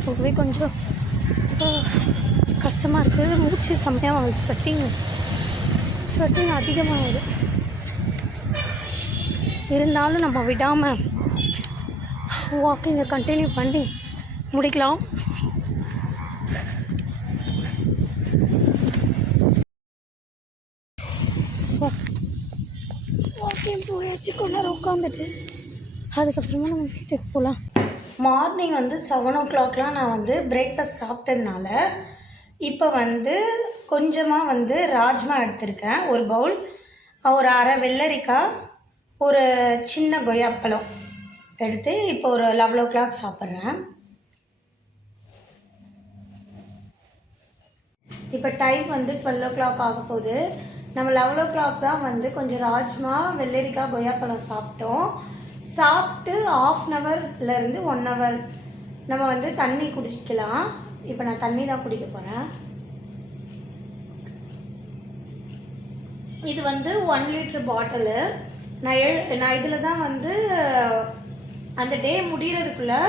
Balance போகவே கொஞ்சம் கஷ்டமாக இருக்குது. மூச்சு செம்மையாக ஸ்வெட்டிங் அதிகமாகுது. இருந்தாலும் நம்ம விடாமல் வாக்கிங்கை கண்டினியூ பண்ணி முடிக்கலாம். வாக்கிங் போயாச்சு, கொஞ்ச நேரம் உட்காந்துட்டு அதுக்கப்புறமா நம்ம வீட்டுக்கு போகலாம். மார்னிங் 7 o'clockலாம் நான் பிரேக்ஃபாஸ்ட் சாப்பிட்டதுனால இப்போ கொஞ்சமாக ராஜ்மா எடுத்திருக்கேன். ஒரு பவுல், ஒரு அரை வெள்ளரிக்காய், ஒரு சின்ன கொய்யாப்பழம் எடுத்து இப்போ ஒரு 11 o'clock சாப்பிட்றேன். இப்போ டைம் 12 o'clock ஆக போகுது. நம்ம 11 o'clock தான் கொஞ்சம் ராஜ்மா, வெள்ளரிக்காய், கொய்யாப்பழம் சாப்பிட்டோம். சாப்பிட்டு 1/2 hourலேருந்து 1 hour நம்ம தண்ணி குடிக்கலாம். இப்போ நான் தண்ணி தான் குடிக்க போகிறேன். இது 1 liter பாட்டிலு. நான் இதில் தான் அந்த டே முடிகிறதுக்குள்ளே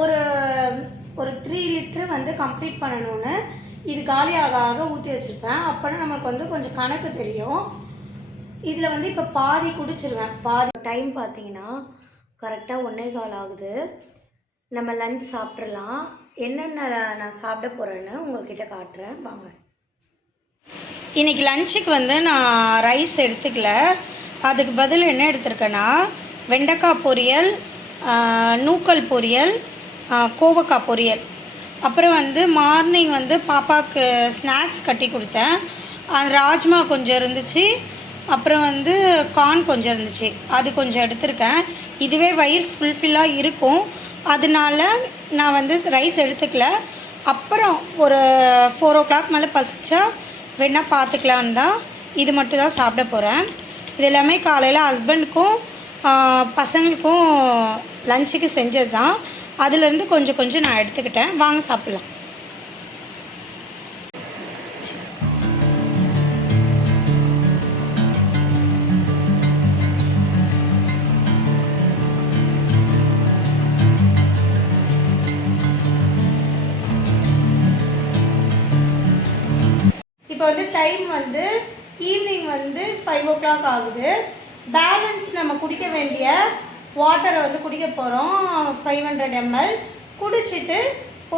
ஒரு 3 liter கம்ப்ளீட் பண்ணணும்னு இது காலியாக ஊற்றி வச்சுருப்பேன். அப்போனா நம்மளுக்கு கொஞ்சம் கணக்கு தெரியும். இதில் இப்போ பாதி குடிச்சிருவேன். பாதி டைம் பார்த்தீங்கன்னா கரெக்டாக 1:15 ஆகுது. நம்ம லஞ்ச் சாப்பிட்றலாம். என்னென்ன நான் சாப்பிட போகிறேன்னு உங்கள்கிட்ட காட்டுறேன் வாங்க. இன்றைக்கி லஞ்சுக்கு நான் ரைஸ் எடுத்துக்கல. அதுக்கு பதில் என்ன எடுத்திருக்கேன்னா வெண்டைக்காய் பொரியல், நூக்கல் பொரியல், கோவக்காய் பொரியல். அப்புறம் மார்னிங் பாப்பாவுக்கு ஸ்நாக்ஸ் கட்டி கொடுத்தேன். அது ராஜ்மா கொஞ்சம் இருந்துச்சு, அப்புறம் கார்ன் கொஞ்சம் இருந்துச்சு, அது கொஞ்சம் எடுத்திருக்கேன். இதுவே வயிறு ஃபுல்ஃபில்லாக இருக்கும், அதனால நான் ரைஸ் எடுத்துக்கல. அப்புறம் ஒரு 4 o'clock மேலே பசிச்சா வேணால் பார்த்துக்கலான்னு தான் இது மட்டும் தான் சாப்பிட போகிறேன். இது எல்லாமே காலையில் ஹஸ்பண்டுக்கும் பசங்களுக்கும் லஞ்சுக்கு செஞ்சது தான். அதுலேருந்து கொஞ்சம் கொஞ்சம் நான் எடுத்துக்கிட்டேன். வாங்க சாப்பிட்லாம். இப்போ டைம் ஈவினிங் 5 o'clock ஆகுது. பேலன்ஸ் நம்ம குடிக்க வேண்டிய வாட்டரை குடிக்க போகிறோம். 500 ml குடிச்சிட்டு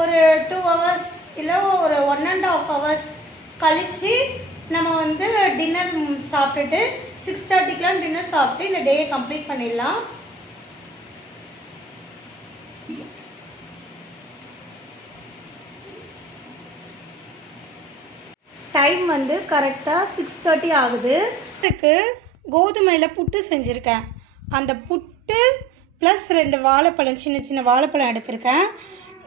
ஒரு 2 hours இல்லை ஒரு 1.5 hours கழித்து நம்ம டின்னர் சாப்பிட்டுட்டு 6:30க்கெலாம் டின்னர் சாப்பிட்டு இந்த டேயை கம்ப்ளீட் பண்ணிடலாம். டைம் கரெக்டாக 6:30 ஆகுது. கோதுமையில் புட்டு செஞ்சுருக்கேன். அந்த புட்டு ப்ளஸ் 2 வாழைப்பழம், சின்ன சின்ன வாழைப்பழம் எடுத்திருக்கேன்.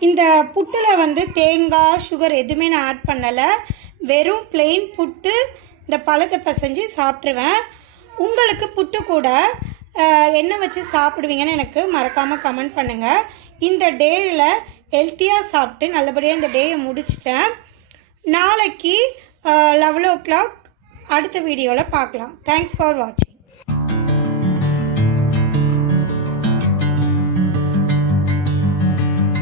இந்த புட்டில் தேங்காய், சுகர் எதுவுமே நான் ஆட் பண்ணலை. வெறும் பிளெயின் புட்டு. இந்த பழத்தை பிசைஞ்சு சாப்பிட்ருவேன். உங்களுக்கு புட்டு கூட என்ன வச்சு சாப்பிடுவீங்கன்னு எனக்கு மறக்காமல் கமெண்ட் பண்ணுங்கள். இந்த டேயில் ஹெல்த்தியாக சாப்பிட்டு நல்லபடியாக இந்த டேயை முடிச்சிட்டேன். நாளைக்கு 11 o'clock அடுத்த வீடியோவில் பார்க்கலாம். தேங்க்ஸ் ஃபார் வாட்சிங்.